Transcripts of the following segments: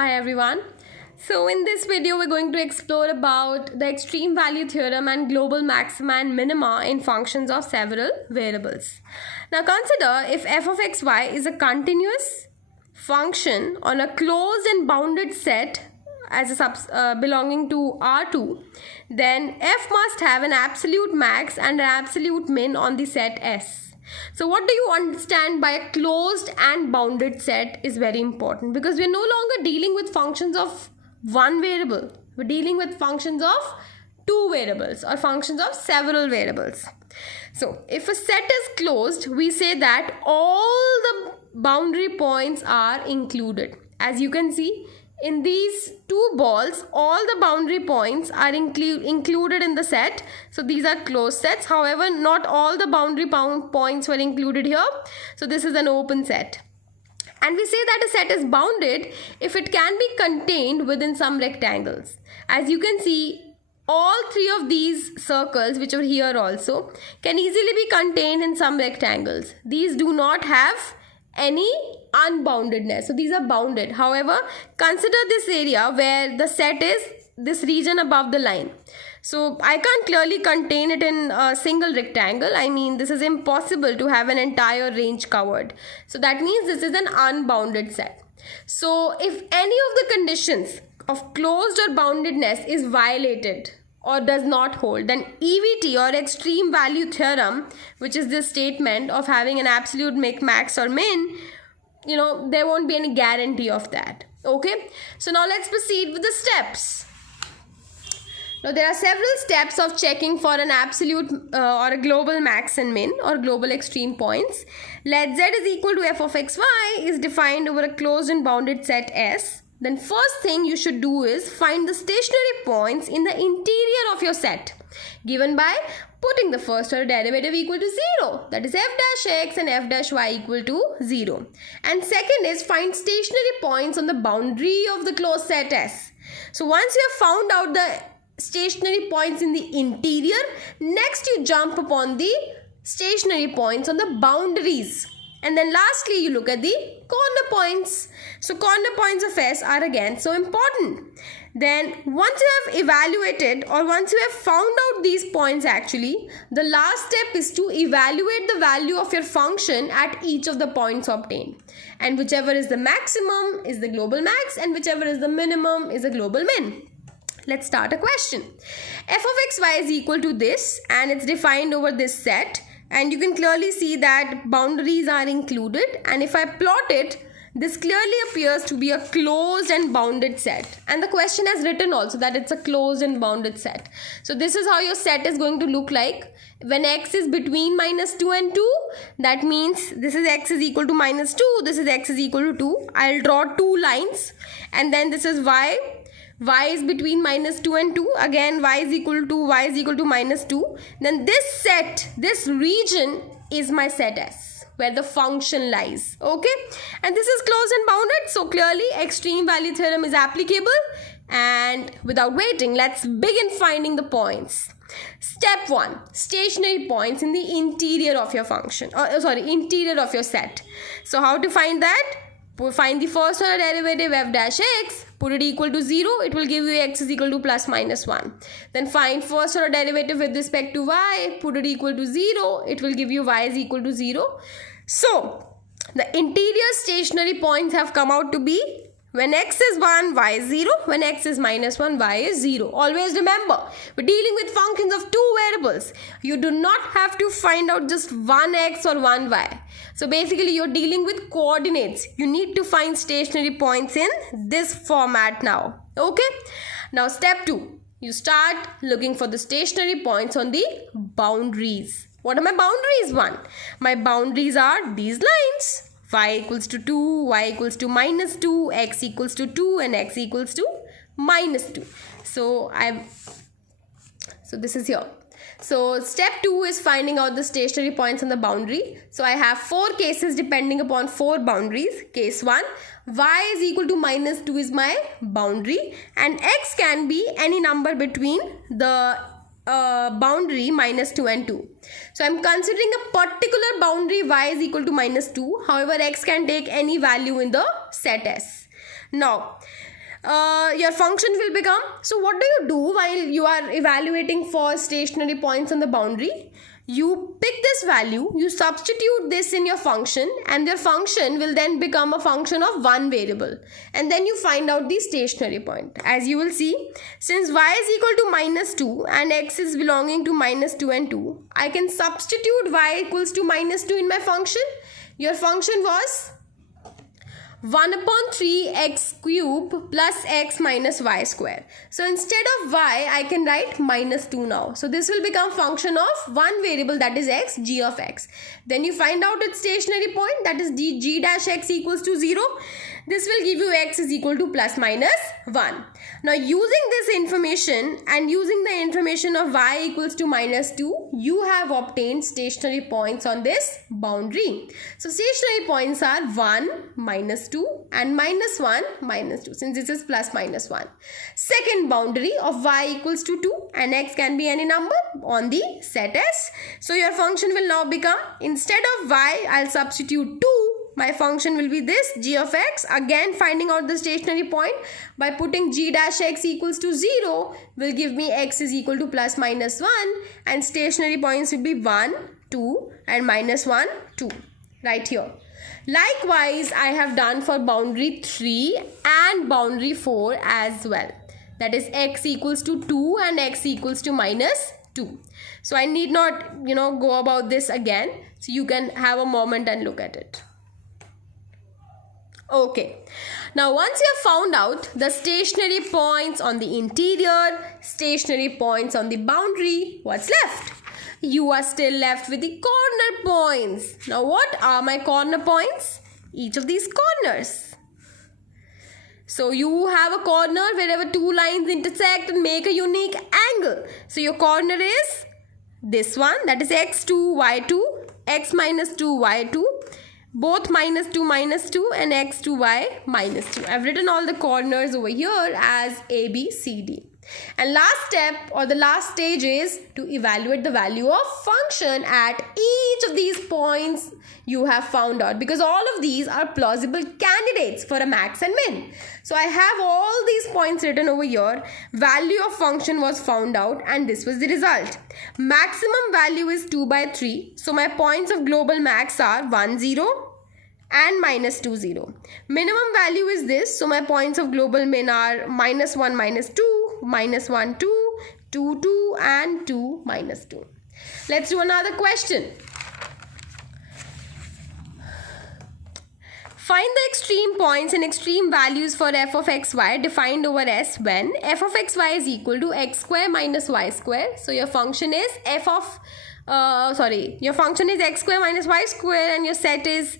Hi everyone. So in this video we're going to explore about the extreme value theorem and global maxima and minima in functions of several variables. Now consider if f of xy is a continuous function on a closed and bounded set as belonging to R2, then f must have an absolute max and an absolute min on the set S. So what do you understand by a closed and bounded set is very important, because we are no longer dealing with functions of one variable. We're dealing with functions of two variables or functions of several variables. So if a set is closed, we say that all the boundary points are included. As you can see, in these two balls, all the boundary points are included in the set. So these are closed sets. However, not all the boundary points were included here. So this is an open set. And we say that a set is bounded if it can be contained within some rectangles. As you can see, all three of these circles, which are here also, can easily be contained in some rectangles. These do not have any unboundedness, so these are bounded. However, consider this area where the set is this region above the line. So I can't clearly contain it in a single rectangle. I mean, this is impossible to have an entire range covered. So that means this is an unbounded set. So if any of the conditions of closed or boundedness is violated or does not hold, then EVT or extreme value theorem, which is this statement of having an absolute max or min, there won't be any guarantee of that. Okay, so now let's proceed with the steps. Now there are several steps of checking for an absolute or a global max and min or global extreme points. Let z is equal to f of xy is defined over a closed and bounded set S. Then first thing you should do is find the stationary points in the interior of your set, given by putting the first order derivative equal to 0, that is f dash x and f dash y equal to 0. And second is find stationary points on the boundary of the closed set S. So once you have found out the stationary points in the interior, next you jump upon the stationary points on the boundaries. And then lastly, you look at the corner points. So corner points of S are again so important. Then once you have evaluated or once you have found out these points, actually, the last step is to evaluate the value of your function at each of the points obtained. And whichever is the maximum is the global max and whichever is the minimum is the global min. Let's start a question. F of xy is equal to this and it's defined over this set. And you can clearly see that boundaries are included, and if I plot it, this clearly appears to be a closed and bounded set. And the question has written also that it's a closed and bounded set. So this is how your set is going to look like. When x is between -2 and 2, that means this is x is equal to -2, this is x is equal to 2. I'll draw two lines, and then this is y. Y is between -2 and 2. Again, y is equal to -2. Then this set, this region is my set S, where the function lies. Okay, and this is closed and bounded, so clearly extreme value theorem is applicable. And without waiting, let's begin finding the points. Step 1, stationary points in the interior of your function, interior of your set. So how to find that? Find the first order derivative f dash x, put it equal to 0, it will give you x is equal to plus minus 1. Then find first order derivative with respect to y, put it equal to 0, it will give you y is equal to 0. So the interior stationary points have come out to be when x is 1, y is 0, when x is -1, y is 0. Always remember, we're dealing with functions of two variables. You do not have to find out just one x or one y. So basically you're dealing with coordinates. You need to find stationary points in this format now. Okay? Now step 2. You start looking for the stationary points on the boundaries. What are my boundaries? 1. My boundaries are these lines. Y equals to 2, y equals to -2, x equals to 2 and x equals to -2. So this is here. So step 2 is finding out the stationary points on the boundary. So I have 4 cases depending upon 4 boundaries. Case 1, y is equal to -2 is my boundary and x can be any number between the boundary -2 and 2. So I'm considering a particular boundary y is equal to -2. However, x can take any value in the set S. Now, your function will become, so what do you do while you are evaluating for stationary points on the boundary? You pick this value, you substitute this in your function, and your function will then become a function of one variable. And then you find out the stationary point. As you will see, since y is equal to minus 2 and x is belonging to minus 2 and 2, I can substitute y equals to minus 2 in my function. Your function was 1 upon 3 x cube plus x minus y square. So instead of y, I can write minus 2 now. So this will become function of one variable, that is x, g of x. Then you find out its stationary point, that is g dash x equals to 0. This will give you x is equal to plus minus 1. Now using this information and using the information of y equals to minus 2, you have obtained stationary points on this boundary. So stationary points are 1, minus 2 and minus 1, minus 2, since this is plus minus 1. Second boundary of y equals to 2 and x can be any number on the set S. So your function will now become, instead of y, I'll substitute 2. My function will be this, g of x. Again, finding out the stationary point by putting g dash x equals to 0 will give me x is equal to plus minus 1, and stationary points will be 1, 2 and minus 1, 2 right here. Likewise, I have done for boundary 3 and boundary 4 as well. That is x equals to 2 and x equals to minus 2. So I need not, go about this again. So you can have a moment and look at it. Okay, now once you have found out the stationary points on the interior, stationary points on the boundary, what's left? You are still left with the corner points. Now what are my corner points? Each of these corners. So you have a corner wherever two lines intersect and make a unique angle. So your corner is this one, that is x2, y2, x minus 2, y2. Both minus 2 and x to y minus 2. I've written all the corners over here as A, B, C, D. And last step or the last stage is to evaluate the value of function at each of these points you have found out, because all of these are plausible candidates for a max and min. So I have all these points written over here. Value of function was found out and this was the result. Maximum value is 2 by 3. So my points of global max are 1, 0 and minus 2, 0. Minimum value is this. So my points of global min are minus 1, minus 2, minus 1, 2, 2, 2 and 2, minus 2. Let's do another question. Find the extreme points and extreme values for f of xy defined over S when f of xy is equal to x square minus y square. So your function is your function is x square minus y square and your set is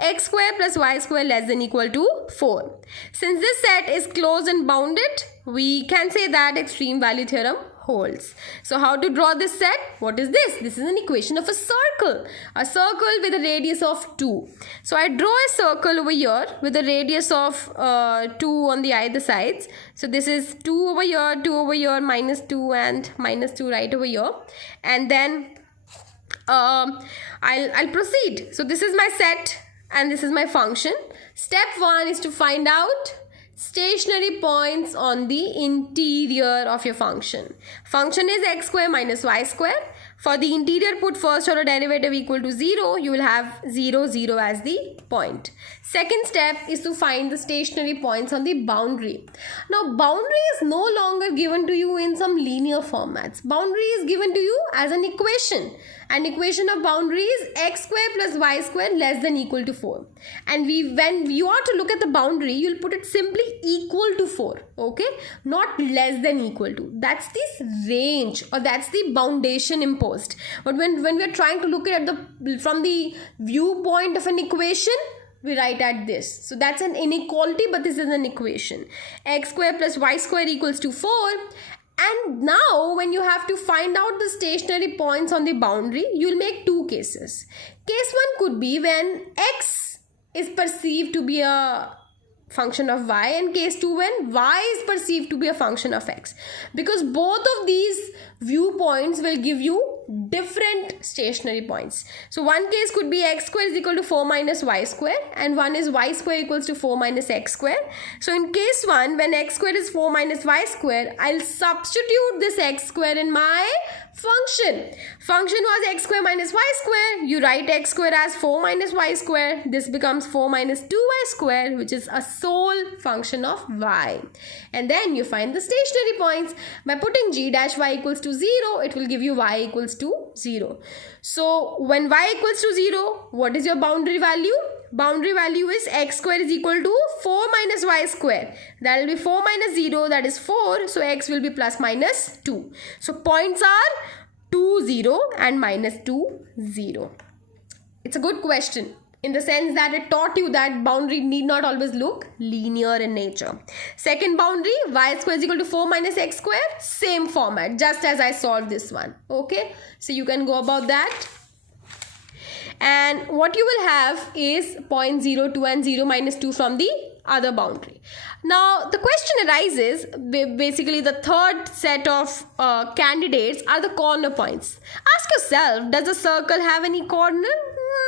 x square plus y square less than equal to 4. Since this set is closed and bounded, we can say that extreme value theorem holds. So how to draw this set? What is this? This is an equation of a circle with a radius of 2. So I draw a circle over here with a radius of 2 on the either sides. So this is 2 over here, minus 2 and minus 2 right over here. And then I'll proceed. So this is my set and this is my function. Step 1 is to find out stationary points on the interior of your function. Function is x square minus y square. For the interior, put first order derivative equal to 0. You will have 0, 0 as the point. Second step is to find the stationary points on the boundary. Now, boundary is no longer given to you in some linear formats. Boundary is given to you as an equation. An equation of boundary is x square plus y square less than equal to 4. And when you are to look at the boundary, you'll put it simply equal to 4. Okay? Not less than equal to. That's this range or that's the boundation imposed. But when we are trying to look at from the viewpoint of an equation, we write at this. So that's an inequality, but this is an equation. X square plus y square equals to 4. And now when you have to find out the stationary points on the boundary, you will make two cases. Case 1 could be when x is perceived to be a function of y, and case 2 when y is perceived to be a function of x, because both of these viewpoints will give you different stationary points. So one case could be x square is equal to 4 minus y square, and one is y square equals to 4 minus x square. So in case 1, when x square is 4 minus y square, I'll substitute this x square in my function. Function was x square minus y square. You write x square as 4 minus y square. This becomes 4 minus 2y square, which is a sole function of y. And then you find the stationary points. By putting g dash y equals to 0, it will give you y equals to 0. So when y equals to 0, what is your boundary value? Boundary value is x square is equal to 4 minus y square. That will be 4 minus 0, that is 4. So x will be plus minus 2. So points are 2, 0 and minus 2, 0. It's a good question in the sense that it taught you that boundary need not always look linear in nature. Second boundary, y square is equal to 4 minus x square. Same format, just as I solved this one. Okay, so you can go about that. And what you will have is 0.02 and 0 minus 2 from the other boundary. Now the question arises, basically the third set of candidates are the corner points. Ask yourself, does a circle have any corner?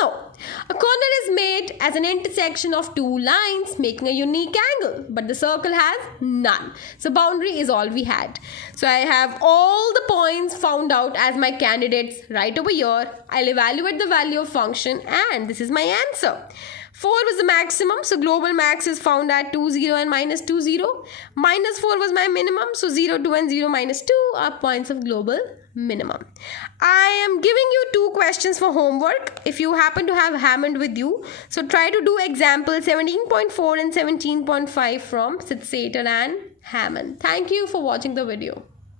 No. A corner is made as an intersection of two lines making a unique angle, but the circle has none. So boundary is all we had. So I have all the points found out as my candidates right over here. I'll evaluate the value of function and this is my answer. 4 was the maximum, so global max is found at 2, 0 and minus 2, 0. Minus 4 was my minimum, so 0, 2 and 0 minus 2 are points of global minimum. I am giving you 2 questions for homework if you happen to have Hammond with you. So try to do example 17.4 and 17.5 from Sitzsater and Hammond. Thank you for watching the video.